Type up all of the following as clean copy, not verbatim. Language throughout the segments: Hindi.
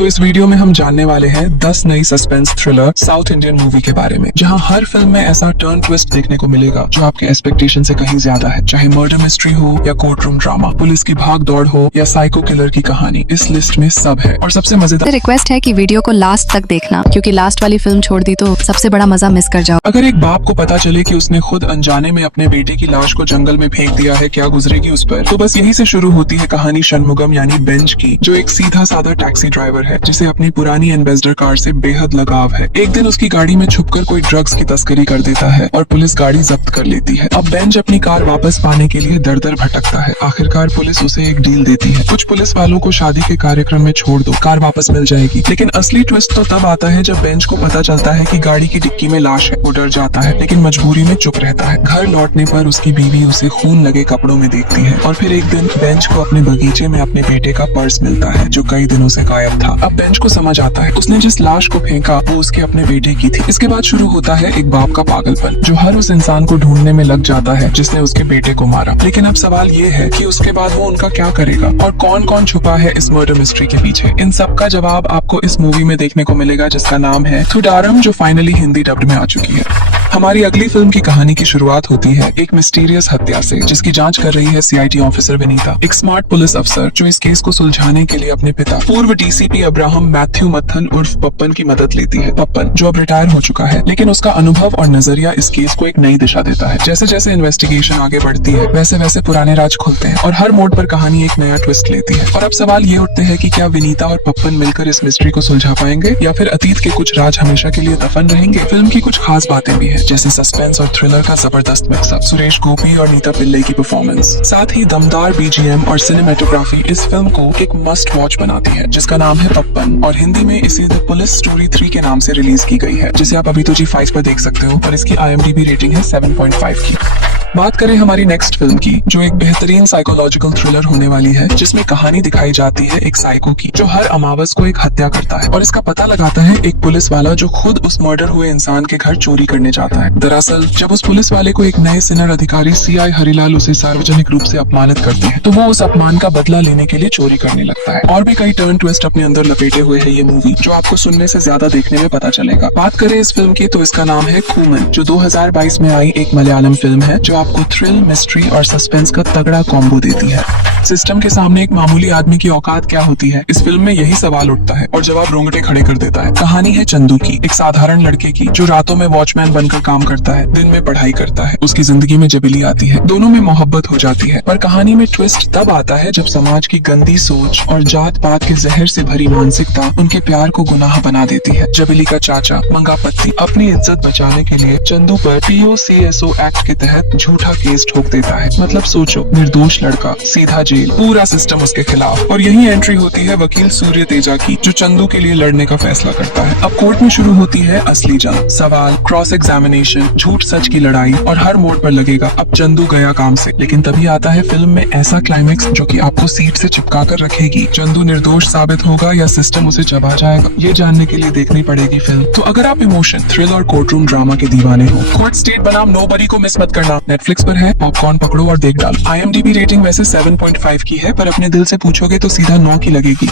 तो इस वीडियो में हम जानने वाले हैं 10 नई suspense thriller south Indian movie के बारे में, जहां हर फिल्म में ऐसा टर्न ट्विस्ट देखने को मिलेगा जो आपके एक्सपेक्टेशन से कहीं ज्यादा है। चाहे मर्डर मिस्ट्री हो या कोर्ट रूम ड्रामा, पुलिस की भाग दौड़ हो या साइको किलर की कहानी, इस लिस्ट में सब है। और सबसे मजेदार रिक्वेस्ट है कि वीडियो को लास्ट तक देखना, क्योंकि लास्ट वाली फिल्म छोड़ दी तो सबसे बड़ा मजा मिस कर जाओ। अगर एक बाप को पता चले कि उसने खुद अनजाने में अपने बेटे की लाश को जंगल में फेंक दिया है, क्या गुजरेगी उस पर। तो बस यही से शुरू होती है कहानी षणमुगम यानी बेंच की, जो एक सीधा साधा टैक्सी ड्राइवर है जिसे अपनी पुरानी एम्बेसडर कार से बेहद लगाव है। एक दिन उसकी गाड़ी में छुपकर कोई ड्रग्स की तस्करी कर देता है और पुलिस गाड़ी जब्त कर लेती है। अब बेंच अपनी कार वापस पाने के लिए दर दर भटकता है। आखिरकार पुलिस उसे एक डील देती है, कुछ पुलिस वालों को शादी के कार्यक्रम में छोड़ दो, कार वापस मिल जाएगी। लेकिन असली ट्विस्ट तो तब आता है जब बेंच को पता चलता है कि गाड़ी की डिक्की में लाश है। वो डर जाता है लेकिन मजबूरी में चुप रहता है। घर लौटने पर उसकी बीवी उसे खून लगे कपड़ों में देखती है। और फिर एक दिन बेंच को अपने बगीचे में अपने बेटे का पर्स मिलता है जो कई दिनों से गायब था। अब बेंच को समझ आता है उसने जिस लाश को फेंका वो उसके अपने बेटे की थी। इसके बाद शुरू होता है एक बाप का पागलपन, जो हर उस इंसान को ढूंढने में लग जाता है जिसने उसके बेटे को मारा। लेकिन अब सवाल ये है कि उसके बाद वो उनका क्या करेगा और कौन कौन छुपा है इस मर्डर मिस्ट्री के पीछे। इन सब का जवाब आपको इस मूवी में देखने को मिलेगा, जिसका नाम है थुडारम, जो फाइनली हिंदी डब्ड में आ चुकी है। हमारी अगली फिल्म की कहानी की शुरुआत होती है एक मिस्टीरियस हत्या से, जिसकी जांच कर रही है सीआईडी ऑफिसर विनीता, एक स्मार्ट पुलिस अफसर जो इस केस को सुलझाने के लिए अपने पिता पूर्व डीसीपी अब्राहम मैथ्यू मथन उर्फ पप्पन की मदद लेती है। पप्पन जो अब रिटायर हो चुका है, लेकिन उसका अनुभव और नजरिया इस केस को एक नई दिशा देता है। जैसे जैसे इन्वेस्टिगेशन आगे बढ़ती है वैसे वैसे पुराने राज खुलते हैं और हर मोड़ पर कहानी एक नया ट्विस्ट लेती है। और अब सवाल ये उठते हैं कि क्या विनीता और पप्पन मिलकर इस मिस्ट्री को सुलझा पाएंगे या फिर अतीत के कुछ राज हमेशा के लिए दफन रहेंगे। फिल्म की कुछ खास बातें भी है, जैसे सस्पेंस और थ्रिलर का जबरदस्त मिक्सअप, सुरेश गोपी और नीता पिल्ले की परफॉर्मेंस, साथ ही दमदार बीजीएम और सिनेमेटोग्राफी इस फिल्म को एक मस्ट वॉच बनाती है, जिसका नाम है पप्पन। और हिंदी में इसे द पुलिस स्टोरी 3 के नाम से रिलीज की गई है, जिसे आप अभी तो G5 पर देख सकते हो और इसकी IMDb रेटिंग है 7.5 की। बात करें हमारी नेक्स्ट फिल्म की, जो एक बेहतरीन साइकोलॉजिकल थ्रिलर होने वाली है, जिसमें कहानी दिखाई जाती है एक साइको की, जो हर अमावस को एक हत्या करता है और इसका पता लगाता है एक पुलिस वाला जो खुद उस मर्डर हुए इंसान के घर चोरी करने जाता है। दरअसल जब उस पुलिस वाले को एक नए सीनियर अधिकारी CI हरिलाल उसे सार्वजनिक रूप से अपमानित करते हैं, तो वो उस अपमान का बदला लेने के लिए चोरी करने लगता है। और भी कई टर्न ट्विस्ट अपने अंदर लपेटे हुए है ये मूवी, जो आपको सुनने से ज्यादा देखने में पता चलेगा। बात करें इस फिल्म की तो इसका नाम है कूमन, जो 2022 में आई एक मलयालम फिल्म है, जो आपको थ्रिल, मिस्ट्री और सस्पेंस का तगड़ा कॉम्बो देती है। सिस्टम के सामने एक मामूली आदमी की औकात क्या होती है, इस फिल्म में यही सवाल उठता है और जवाब रोंगटे खड़े कर देता है। कहानी है चंदू की, एक साधारण लड़के की जो रातों में वॉचमैन बनकर काम करता है, दिन में पढ़ाई करता है। उसकी जिंदगी में जबीली आती है, दोनों में मोहब्बत हो जाती है। पर कहानी में ट्विस्ट तब आता है जब समाज की गंदी सोच और जात पात के जहर से भरी मानसिकता उनके प्यार को गुनाह बना देती है। जबीली का चाचा मंगापत्ती अपनी इज्जत बचाने के लिए चंदू पर POCSO एक्ट के तहत झूठा केस ठोक देता है। मतलब सोचो, निर्दोष लड़का सीधा जेल, पूरा सिस्टम उसके खिलाफ। और यही एंट्री होती है वकील सूर्य तेजा की, जो चंदू के लिए लड़ने का फैसला करता है। अब कोर्ट में शुरू होती है असली जंग, सवाल, क्रॉस एग्जामिनेशन, झूठ सच की लड़ाई, और हर मोड़ पर लगेगा अब चंदू गया काम से। लेकिन तभी आता है फिल्म में ऐसा क्लाइमेक्स जो कि आपको सीट से चिपका कर रखेगी। चंदू निर्दोष साबित होगा या सिस्टम उसे चबा जाएगा, ये जानने के लिए देखनी पड़ेगी फिल्म। तो अगर आप इमोशन, थ्रिल और कोर्ट रूम ड्रामा के दीवाने हो, कोर्ट स्टेट बनाम नोबडी को मिस मत करना। नेटफ्लिक्स पर है, पॉपकॉर्न पकड़ो और देख डालो। IMDb रेटिंग वैसे 7.5 की है, पर अपने दिल से पूछोगे तो सीधा 9 की लगेगी।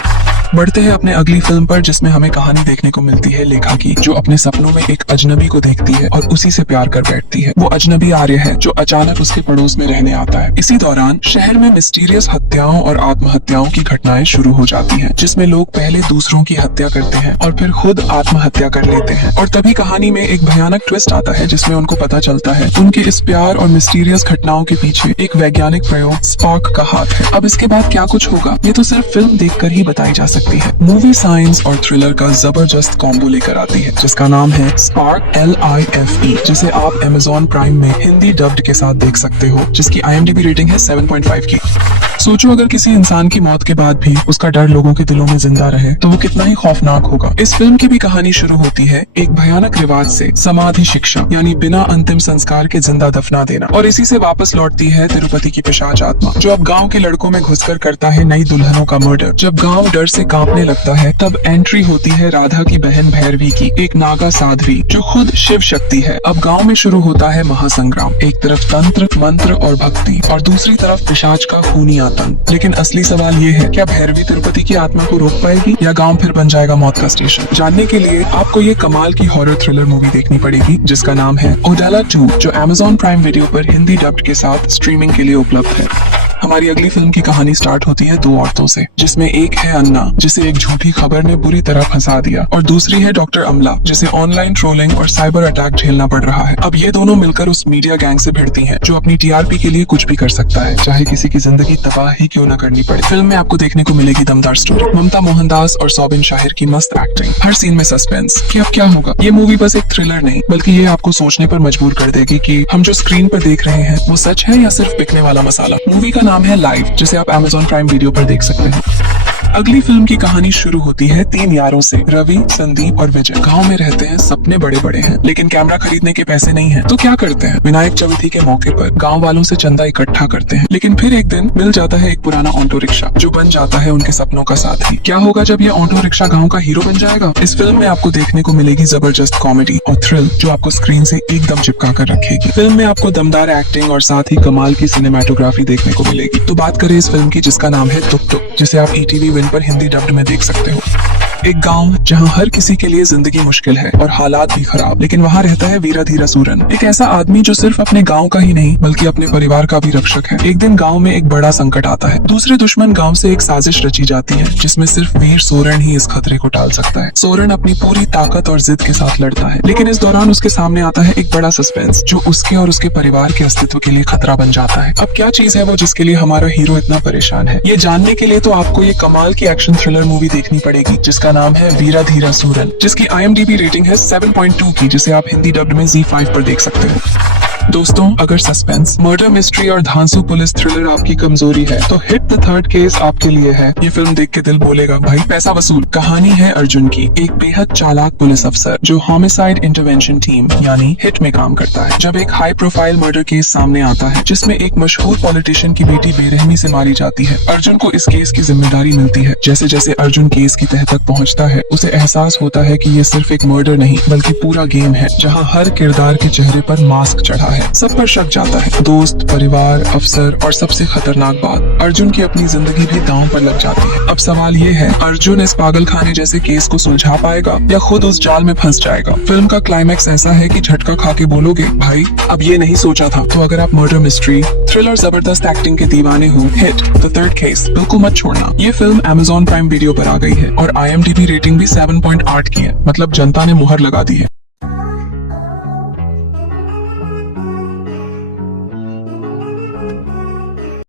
बढ़ते हैं अपने अगली फिल्म पर, जिसमें हमें कहानी देखने को मिलती है लेखा की, जो अपने सपनों में एक अजनबी को देखती है और उसी से प्यार कर बैठती है। वो अजनबी आर्य है जो अचानक उसके पड़ोस में रहने आता है। इसी दौरान शहर में मिस्टीरियस हत्याओं और आत्महत्याओं की घटनाएं शुरू हो जाती हैं, जिसमें लोग पहले दूसरों की हत्या करते हैं और फिर खुद आत्महत्या कर लेते हैं। और तभी कहानी में एक भयानक ट्विस्ट आता है, जिसमें उनको पता चलता है उनके इस प्यार और मिस्टीरियस घटनाओं के पीछे एक वैज्ञानिक प्रयोग स्पार्क का हाथ है। अब इसके बाद क्या कुछ होगा ये तो सिर्फ फिल्म देखकर ही बताई जा सकती है। मूवी साइंस और थ्रिलर का जबरदस्त कॉम्बो लेकर आती है, जिसका नाम है स्पार्क LIFE, जिसे आप Amazon प्राइम में हिंदी डब्ड के साथ देख सकते हो, जिसकी IMDb रेटिंग है 7.5 की। सोचो अगर किसी इंसान की मौत के बाद भी उसका डर लोगों के दिलों में जिंदा रहे तो वो कितना ही खौफनाक होगा। इस फिल्म की भी कहानी शुरू होती है एक भयानक रिवाज से, समाधि शिक्षा, यानी बिना अंतिम संस्कार के जिंदा दफना देना। और इसी से वापस लौटती है तिरुपति की पिशाच आत्मा, जो अब गांव के लड़कों में घुसकर करता है नई दुल्हनों का मर्डर। जब गांव डर से कांपने लगता है तब एंट्री होती है राधा की बहन भैरवी की, एक नागा साध्वी जो खुद शिव शक्ति है। अब गांव में शुरू होता है महासंग्राम, एक तरफ तंत्र मंत्र और भक्ति और दूसरी तरफ पिशाच का खूनी आतंक। लेकिन असली सवाल ये है, क्या भैरवी तिरुपति की आत्मा को रोक पाएगी या गांव फिर बन जाएगा मौत का स्टेशन? जानने के लिए आपको ये कमाल की हॉरर थ्रिलर मूवी देखनी पड़ेगी जिसका नाम है ओडाला 2, जो Amazon प्राइम वीडियो पर हिंदी डब्ड के साथ स्ट्रीमिंग के लिए उपलब्ध है। हमारी अगली फिल्म की कहानी स्टार्ट होती है दो औरतों से, जिसमें एक है अन्ना, जिसे एक झूठी खबर ने बुरी तरह फंसा दिया, और दूसरी है डॉक्टर अमला, जिसे ऑनलाइन ट्रोलिंग और साइबर अटैक झेलना पड़ रहा है। अब ये दोनों मिलकर उस मीडिया गैंग से भिड़ती हैं, जो अपनी टीआरपी के लिए कुछ भी कर सकता है, चाहे किसी की जिंदगी तबाह ही क्यों न करनी पड़े। फिल्म में आपको देखने को मिलेगी दमदार स्टोरी, ममता मोहनदास और सौबिन शाहिर की मस्त एक्टिंग, हर सीन में सस्पेंस कि अब क्या होगा। ये मूवी बस एक थ्रिलर नहीं, बल्कि ये आपको सोचने पर मजबूर कर देगी कि हम जो स्क्रीन पर देख रहे हैं वो सच है या सिर्फ बिकने वाला मसाला। मूवी का नाम है लाइव, जिसे आप Amazon प्राइम वीडियो पर देख सकते हैं। अगली फिल्म की कहानी शुरू होती है तीन यारों से, रवि, संदीप और विजय। गांव में रहते हैं, सपने बड़े बड़े हैं, लेकिन कैमरा खरीदने के पैसे नहीं हैं। तो क्या करते हैं? विनायक चौथी के मौके पर गांव वालों से चंदा इकट्ठा करते हैं, लेकिन फिर एक दिन मिल जाता है एक पुराना ऑटो रिक्शा, जो बन जाता है उनके सपनों का साथी। क्या होगा जब ये ऑटो रिक्शा गाँव का हीरो बन जाएगा? इस फिल्म में आपको देखने को मिलेगी जबरदस्त कॉमेडी और थ्रिल, जो आपको स्क्रीन से एकदम चिपका कर रखेगी। फिल्म में आपको दमदार एक्टिंग और साथ ही कमाल की सिनेमेटोग्राफी देखने को मिलेगी। तो बात करें इस फिल्म की, जिसका नाम है टुक टुक, जिसे आप ETV विन पर हिंदी डब्ड में देख सकते हो। एक गांव जहां हर किसी के लिए जिंदगी मुश्किल है और हालात भी खराब, लेकिन वहां रहता है वीराधीरा सूरन, एक ऐसा आदमी जो सिर्फ अपने गांव का ही नहीं बल्कि अपने परिवार का भी रक्षक है। एक दिन गांव में एक बड़ा संकट आता है। दूसरे दुश्मन गांव से एक साजिश रची जाती है, जिसमें सिर्फ वीर सोरेन ही इस खतरे को टाल सकता है। सोरेन अपनी पूरी ताकत और जिद के साथ लड़ता है, लेकिन इस दौरान उसके सामने आता है एक बड़ा सस्पेंस, जो उसके और उसके परिवार के अस्तित्व के लिए खतरा बन जाता है। अब क्या चीज है वो जिसके लिए हमारा हीरो इतना परेशान है? ये जानने के लिए तो आपको ये कमाल की एक्शन थ्रिलर मूवी देखनी पड़ेगी, जिसका नाम है वीराधीरा सूरन, जिसकी IMDb रेटिंग है 7.2 की, जिसे आप हिंदी डब्ड में ZEE5 पर देख सकते हो। दोस्तों, अगर सस्पेंस, मर्डर मिस्ट्री और धांसू पुलिस थ्रिलर आपकी कमजोरी है, तो हिट द थर्ड केस आपके लिए है। ये फिल्म देख के दिल बोलेगा, भाई पैसा वसूल। कहानी है अर्जुन की, एक बेहद चालाक पुलिस अफसर जो होमिसाइड इंटरवेंशन टीम यानी हिट में काम करता है। जब एक हाई प्रोफाइल मर्डर केस सामने आता है, जिसमें एक मशहूर पॉलिटिशियन की बेटी बेरहमी से मारी जाती है, अर्जुन को इस केस की जिम्मेदारी मिलती है। जैसे जैसे अर्जुन केस की तह तक पहुँचता है, उसे एहसास होता है कि ये सिर्फ एक मर्डर नहीं बल्कि पूरा गेम है, जहाँ हर किरदार के चेहरे पर मास्क चढ़ा है। सब पर शक जाता है, दोस्त, परिवार, अफसर और सबसे खतरनाक बात, अर्जुन की अपनी जिंदगी भी दांव पर लग जाती है। अब सवाल ये है, अर्जुन इस पागलखाने जैसे केस को सुलझा पाएगा या खुद उस जाल में फंस जाएगा? फिल्म का क्लाइमैक्स ऐसा है कि झटका खा के बोलोगे, भाई अब ये नहीं सोचा था। तो अगर आप मर्डर मिस्ट्री, थ्रिलर, जबरदस्त एक्टिंग के दीवाने हो, हिट द थर्ड केस बिल्कुल मत छोड़ना। ये फिल्म Amazon प्राइम वीडियो पर आ गई है और IMDb रेटिंग भी 7.8 की है, मतलब जनता ने मुहर लगा दी है।